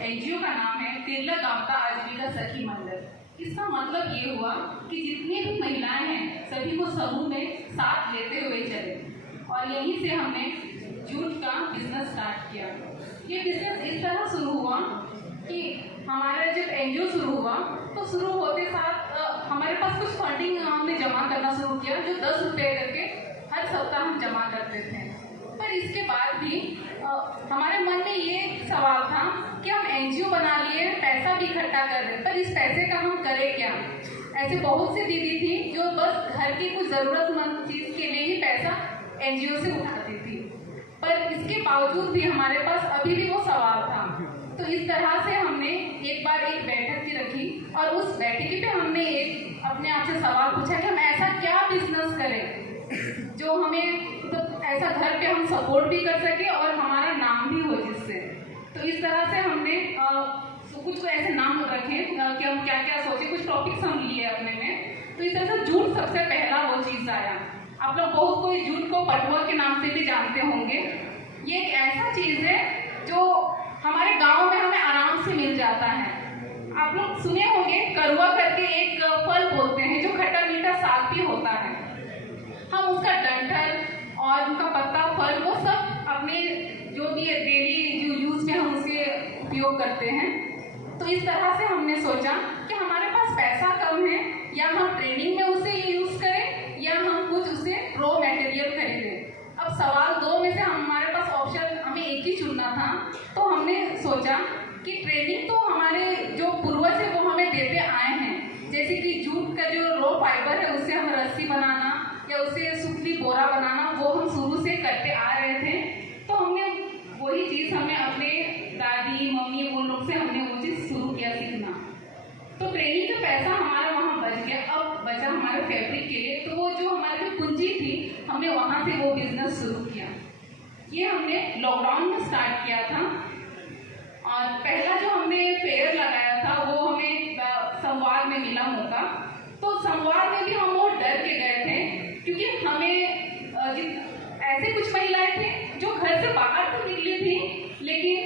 NGO का नाम है तिलक आपदा आजीविका सखी मंडल। इसका मतलब ये हुआ कि जितनी भी महिलाएं हैं सभी को समूह में साथ लेते हुए चले, और यहीं से हमने जूट का बिजनेस स्टार्ट किया। ये बिजनेस इस तरह शुरू हुआ कि हमारा जब एनजीओ शुरू हुआ तो शुरू होते साथ हमारे पास कुछ फंडिंग हमने जमा करना शुरू किया, जो 10 रुपये करके हर सप्ताह हम जमा करते थे। पर इसके बाद भी हमारे मन में ये सवाल था कि हम एनजीओ बना लिए, पैसा भी इकट्ठा कर रहे, पर इस पैसे का हम करें क्या। ऐसे बहुत सी दीदी थी जो बस घर की कुछ ज़रूरतमंद चीज़ के लिए ही पैसा एनजीओ से उठाती थी, पर इसके बावजूद भी हमारे पास अभी भी वो सवाल था। तो इस तरह से हमने एक बार एक बैठक की रखी, और उस बैठक पे हमने एक अपने आप से सवाल पूछा कि हम ऐसा क्या बिजनेस करें जो हमें तो ऐसा घर पे हम सपोर्ट भी कर सके और हमारा नाम भी हो जिससे। तो इस तरह से हमने कुछ ऐसे नाम रखे कि हम क्या क्या सोचे, कुछ टॉपिक्स हम लिए अपने में। तो इस तरह से जूट सबसे पहला वो चीज़ आया। आप लोग बहुत कोई जूट को पटुआ के नाम से भी जानते होंगे। ये एक ऐसा चीज़ है जो हमारे गांव में हमें आराम से मिल जाता है। आप लोग सुने होंगे करुआ करके एक फल बोलते हैं जो खट्टा मीठा साग भी होता है। हम उसका डंठल और उनका पत्ता, फल, वो सब अपने जो भी डेली जो यूज़ में हम उसके उपयोग करते हैं। तो इस तरह से हमने सोचा कि हमारे पास पैसा कम है, या हम ट्रेनिंग में उसे यूज़ करें या हम कुछ उससे रॉ मटेरियल खरीदें। अब सवाल दो में से हमारे पास ऑप्शन हमें एक ही चुनना था। तो हमने सोचा कि ट्रेनिंग तो हमारे जो पूर्वज है वो हमें देते आए हैं, जैसे कि जूट का जो रॉ फाइबर है उससे हम रस्सी बनाना या उससे सूखी बोरा बनाना, वो हम शुरू से करते आ रहे थे। तो हमने वही चीज़ हमने अपने दादी मम्मी वो लोग से हमने वो चीज़ शुरू किया सीखना। तो ट्रेनिंग का पैसा हमारा वहाँ बच गया। अब बचा हमारे फैब्रिक के लिए, तो वो जो हमारी जो पूंजी थी हमने वहाँ से वो बिजनेस शुरू किया। ये हमने लॉकडाउन में स्टार्ट किया था, और पहला जो हमने फेयर लगाया था वो हमें संवाद में मिला मौका। तो संवाद में भी हम बहुत डर के गए थे, क्योंकि हमें ऐसे कुछ महिलाएं थी जो घर से बाहर तो निकली थी, लेकिन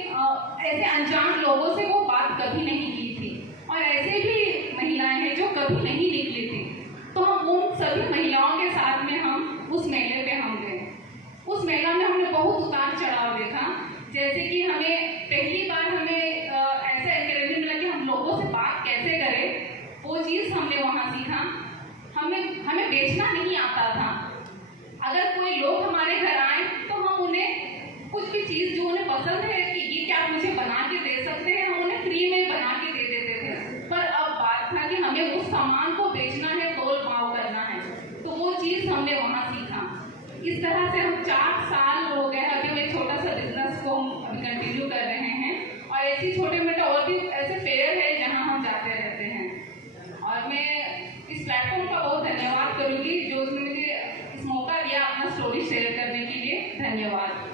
ऐसे अनजान लोगों से वो बात कभी नहीं की थी, और ऐसे भी महिलाएं हैं जो कभी नहीं निकली थी। तो हम उन सभी महिलाओं के साथ में हम उस मेले पे हम गए। उस मेला में हमने बहुत उतार चढ़ाव देखा। जैसे कि हमें पहली बार हमें ऐसा एनकरेजमेंट मिला कि हम लोगों से बात कैसे करें, वो चीज़ हमने वहाँ सीखा। हमें बेचना नहीं आता था। अगर कोई लोग हमारे घर आए तो हम उन्हें कुछ भी चीज़ जो उन्हें पसंद है कि ये क्या आप मुझे बना के दे सकते हैं, हम उन्हें फ्री में बना के दे देते थे। पर अब बात था कि हमें उस सामान को बेचना है, तोल भाव करना है, तो वो चीज़ हमने वहाँ सीखा। इस तरह से हम 4 साल हो गए, अभी हम एक छोटा सा बिजनेस को हम अभी कंटिन्यू कर रहे हैं, और ऐसे छोटे मोटे और भी ऐसे फेयर है जहाँ हम जाते रहते हैं। और मैं इस प्लेटफॉर्म का बहुत धन्यवाद करूँगी जो उसने मुझे इस मौका दिया अपना स्टोरी शेयर करने के लिए। धन्यवाद।